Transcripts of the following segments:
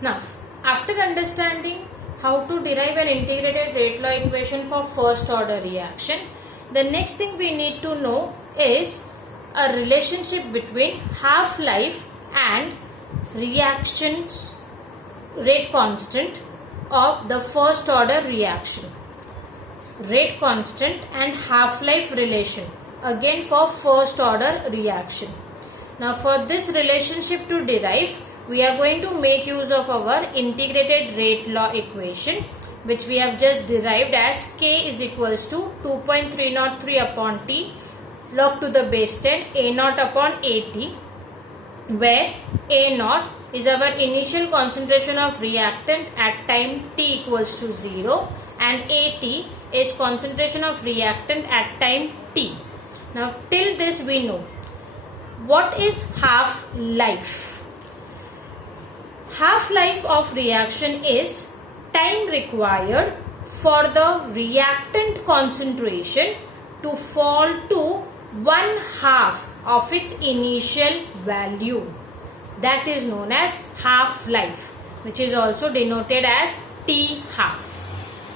Now, after understanding how to derive an integrated rate law equation for first order reaction, the next thing we need to know is a relationship between half-life and reactions rate constant of the first order reaction. Rate constant and half-life relation again for first order reaction. Now for this relationship to derive, we are going to make use of our integrated rate law equation, which we have just derived as K is equals to 2.303 upon T log to the base 10 A naught upon AT, where A naught is our initial concentration of reactant at time T equals to 0 and AT is concentration of reactant at time T. Now till this we know. What is half-life? Half-life of reaction is time required for the reactant concentration to fall to 1/2 of its initial value. That is known as half-life, which is also denoted as T half.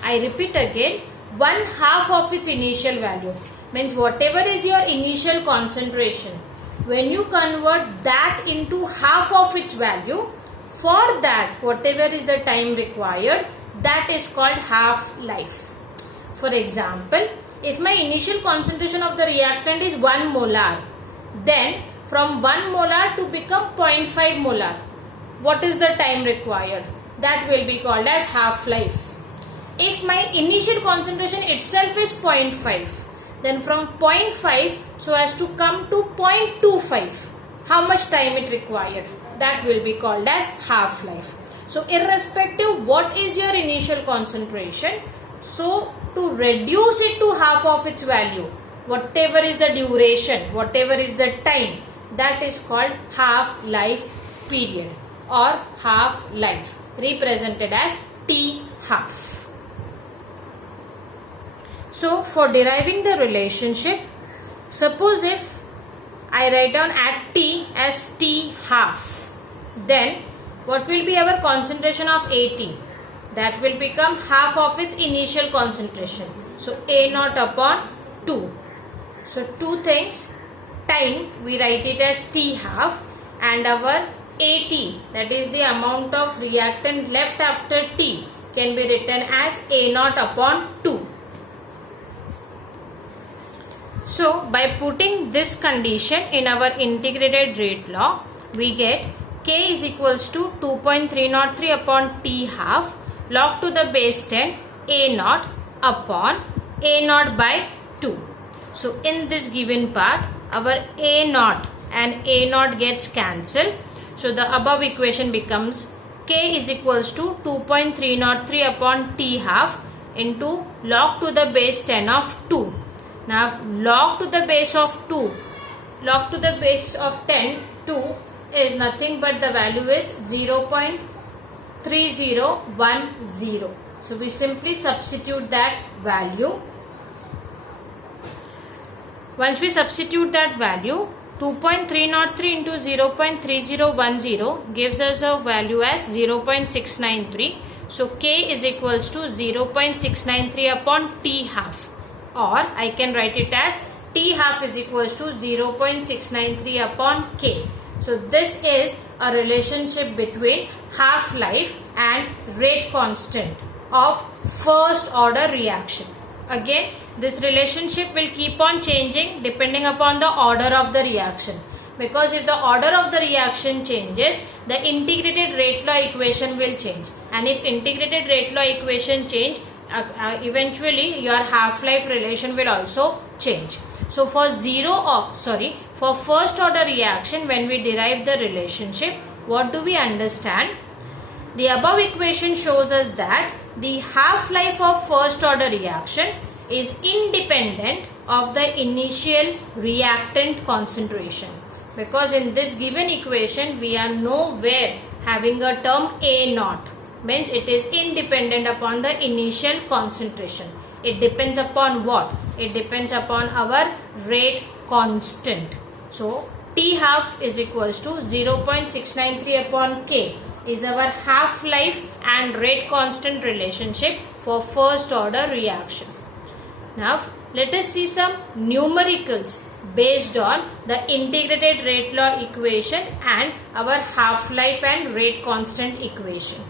I repeat again, 1/2 of its initial value means whatever is your initial concentration, when you convert that into half of its value, for that whatever is the time required, that is called half-life. For example, if my initial concentration of the reactant is 1 molar, then from 1 molar to become 0.5 molar, what is the time required? That will be called as half-life. If my initial concentration itself is 0.5, then from 0.5 so as to come to 0.25, how much time it required? That will be called as half-life. So irrespective what is your initial concentration, so to reduce it to half of its value, whatever is the duration, whatever is the time, that is called half-life period or half-life, represented as T half. So for deriving the relationship, suppose if I write down at T as T half, then what will be our concentration of AT? That will become half of its initial concentration. So A naught upon 2. So two things, time we write it as T half, and our AT, that is the amount of reactant left after T, can be written as A naught upon 2. So by putting this condition in our integrated rate law, we get K is equals to 2.303 upon T half log to the base 10 A naught upon A naught by 2. So in this given part, our A naught and A naught gets cancelled. So the above equation becomes K is equals to 2.303 upon T half into log to the base 10 of 2. Now log to the base of 2, log to the base of 10, 2 is nothing but the value is 0.3010. So we simply substitute that value. Once we substitute that value, 2.303 into 0.3010 gives us a value as 0.693. So K is equals to 0.693 upon T half, or I can write it as T half is equals to 0.693 upon K. So this is a relationship between half-life and rate constant of first order reaction. Again, this relationship will keep on changing depending upon the order of the reaction, because if the order of the reaction changes, the integrated rate law equation will change, and if integrated rate law equation change, eventually your half-life relation will also change. So for for first order reaction, when we derive the relationship, what do we understand? The above equation shows us that the half-life of first order reaction is independent of the initial reactant concentration, because in this given equation we are nowhere having a term A naught, means it is independent upon the initial concentration. It depends upon what? It depends upon our rate constant. So T half is equals to 0.693 upon K, is our half-life and rate constant relationship for first order reaction. Now let us see some numericals based on the integrated rate law equation and our half-life and rate constant equation.